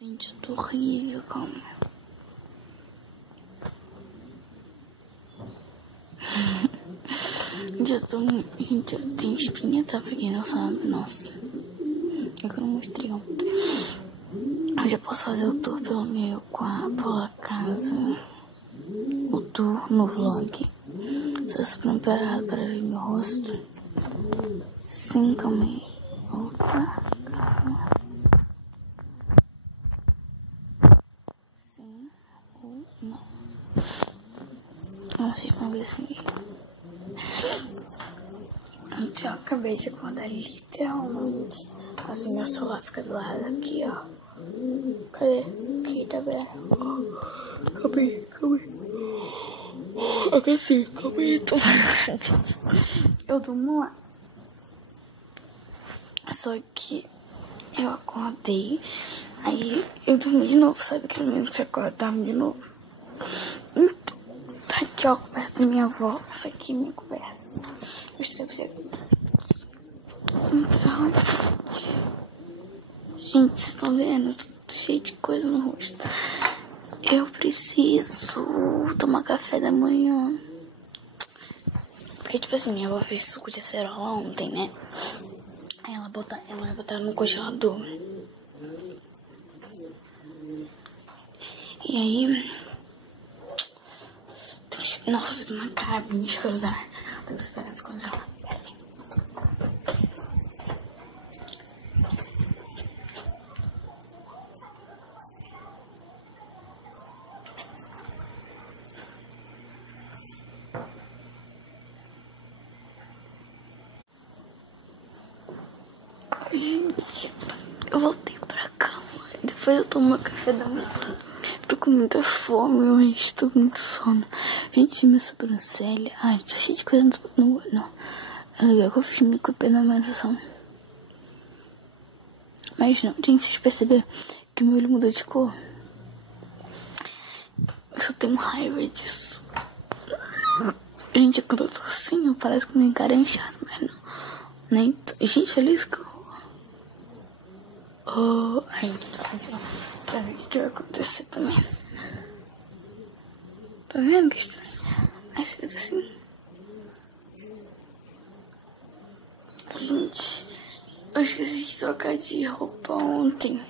Gente, tô horrível, calma. Gente, eu tenho espinha, tá? Pra quem não sabe, nossa. É que eu não mostrei ontem. Eu já posso fazer o tour pela casa. O tour no vlog. Você está preparado para ver meu rosto? Sim, calma aí. Opa, calma. Sim ou não? Vocês vão ver assim mesmo. Então, eu acabei de acordar literalmente. Assim, meu celular fica do lado aqui, ó. Cadê? Aqui, tá vendo? Calma aí. Aqui assim, calma aí. Eu durmo lá. Só que eu acordei. Aí eu dormi de novo, sabe? Aquele mesmo que você acorda, dorme de novo. Então, tá aqui, ó, perto da minha avó. Essa aqui é minha coberta. Mostrei pra vocês. Então, gente, vocês estão vendo? Cheio de coisa no rosto. Eu preciso tomar café da manhã. Porque, tipo assim, minha avó fez suco de acerola ontem, né? Aí ela vai botar no congelador. E aí... Nossa, eu tô uma cara bem escrosa. Tenho que esperar essa coisa lá. Gente, eu voltei pra cama. Depois eu tomo meu café da manhã. Tô com muita fome hoje, tô com muito sono. Gente, minha sobrancelha. Ai, tá cheio de coisa no olho. Não. É legal que eu fiz minha pigmentação. Mas não, gente, vocês perceberam que meu olho mudou de cor? Eu só tenho raiva disso. Gente, quando eu tô assim, parece que minha cara é inchada, mas não. Nem gente, olha isso que eu... Oh, ai, pra ver o que vai acontecer também. Tá vendo que estranho? Aí você fica assim. Gente, eu esqueci de trocar de roupa ontem.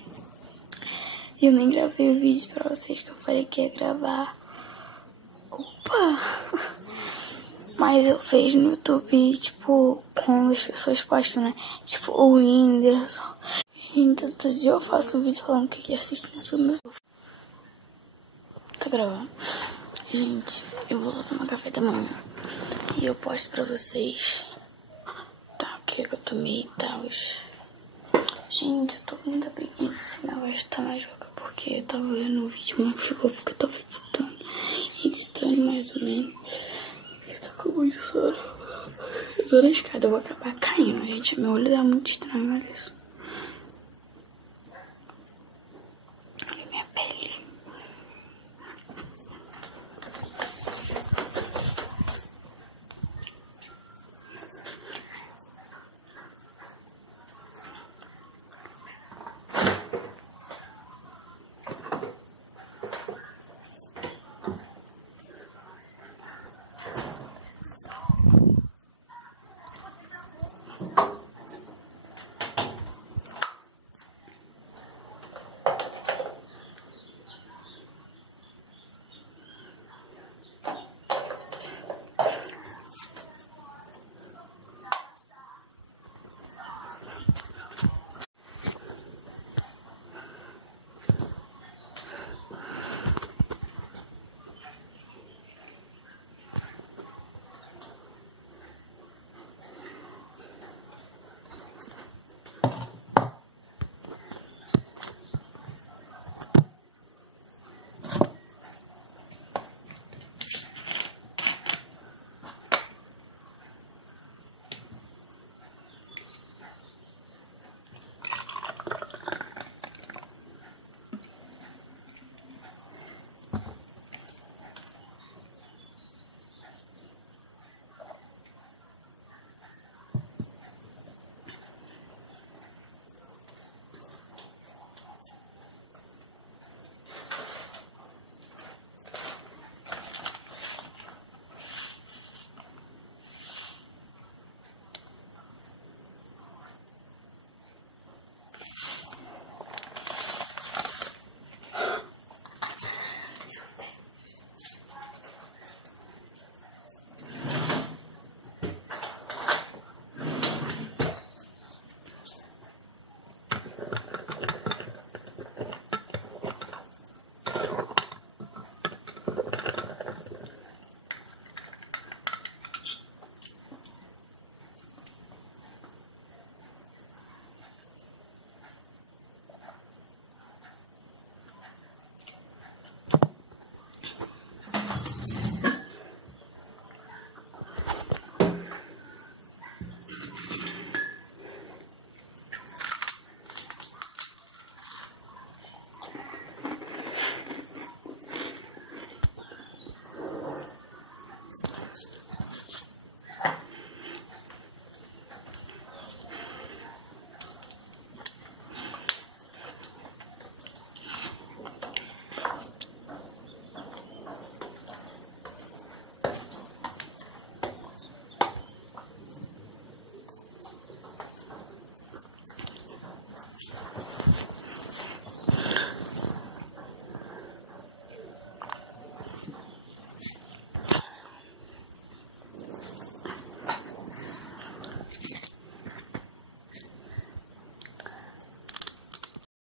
E eu nem gravei o vídeo pra vocês que eu falei que ia gravar. Opa! Mas eu vejo no YouTube, tipo, como as pessoas postam, né? Tipo, o Whindersson. Gente, todo dia eu faço um vídeo falando que assisto no YouTube. Tá gravando? Gente, eu vou tomar café da manhã. E eu posto pra vocês. Tá, o que eu tomei e tal. Gente, eu tô com muita preguiça. Minha voz tá mais louca porque eu tava vendo o vídeo como ficou, porque eu tava editando mais ou menos. Eu tô com muito sono. Eu tô na escada, eu vou acabar caindo, gente. Meu olho dá muito estranho, olha isso.